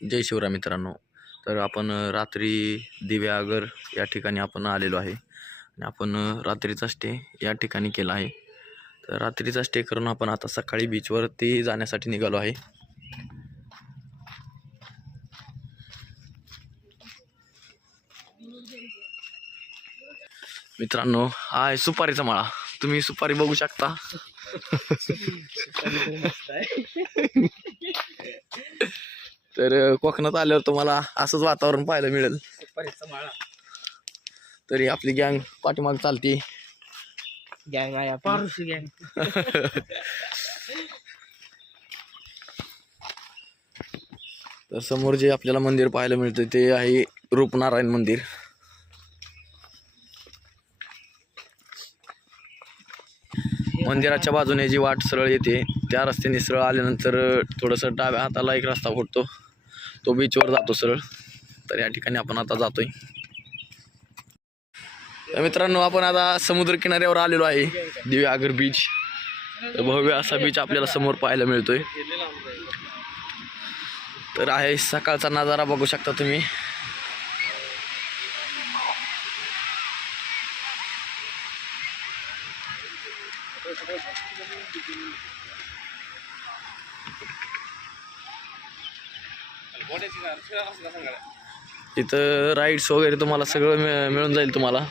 जय शिवराय मित्रांनो. तर आपण रात्री दिव्यागर या ठिकाणी आपण आलेलो आहे आणि आपण रात्रीचा स्टे या ठिकाणी केला आहे. तर रात्रीचा स्टे करून आपण आता सकाळी बीचवरती जाण्यासाठी निघालो आहे. मित्रांनो, हा आहे सुपारीचा मळा. तुम्ही सुपारी बघू शकता. तर कोकणात आल्यावर तुम्हाला असंच वातावरण पाहायला मिळेल. तरी आपली गँग पाठीमाग चालती. गँग आहे पारुशी गँग. तर समोर जे आपल्याला मंदिर पाहायला मिळतं ते आहे रूपनारायण मंदिर. मंदिराच्या बाजूने जी वाट सरळ येते त्या रस्त्याने सरळ आल्यानंतर थोडंसं डाव्या हाताला एक रस्ता फुटतो, तो बीचवर जातो सरळ. तर या ठिकाणी आपण आता जातोय. तर मित्रांनो, आपण आता समुद्र किनाऱ्यावर आलेलो आहे, दिव्यागर बीच. तर भव्य असा बीच आपल्याला समोर पाहायला मिळतोय. तर आहे सकाळचा नजारा बघू शकता तुम्ही. इथं राईड्स वगैरे तुम्हाला सगळं मिळून जाईल तुम्हाला.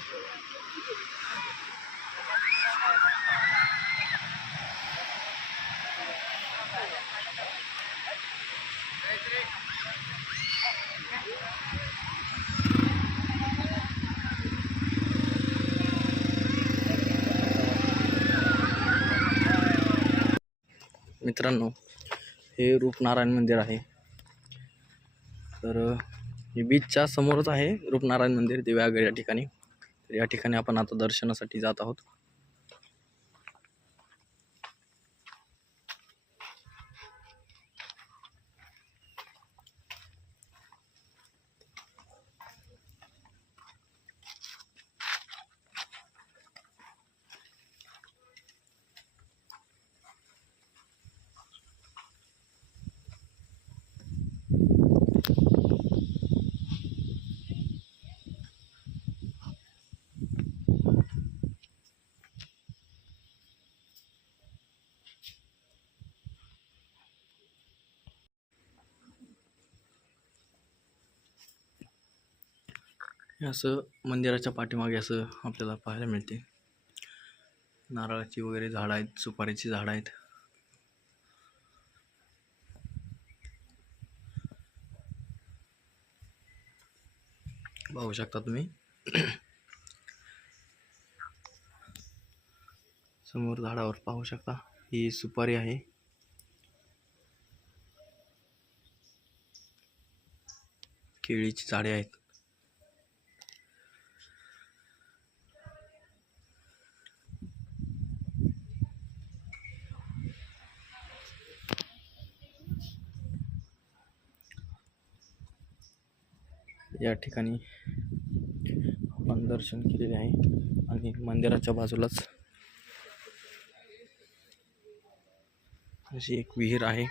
मित्रांनो, हे रूपनारायण मंदिर आहे. तर हे बीचच्या समोरच आहे रूपनारायण मंदिर दिव्यागर या ठिकाणी. तर या ठिकाणी आपण आता दर्शनासाठी जात आहोत. असं मंदिराच्या पाठीमागे असं आपल्याला पाहायला मिळते. नारळाची वगैरे झाडं आहेत, सुपारीची झाडं आहेत. पाहू शकता तुम्ही. समोर झाडावर पाहू शकता ही सुपारी आहे. केळीची झाडे आहेत. या ठिकाणी आपण दर्शन केलेले आहे आणि मंदिराच्या बाजूलाच अशी एक विहीर आहे.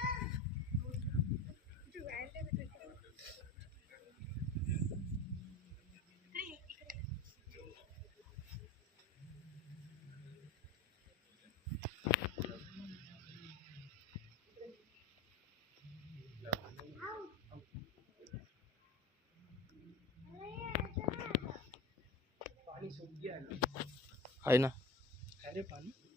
आहे ना. अरे पाणी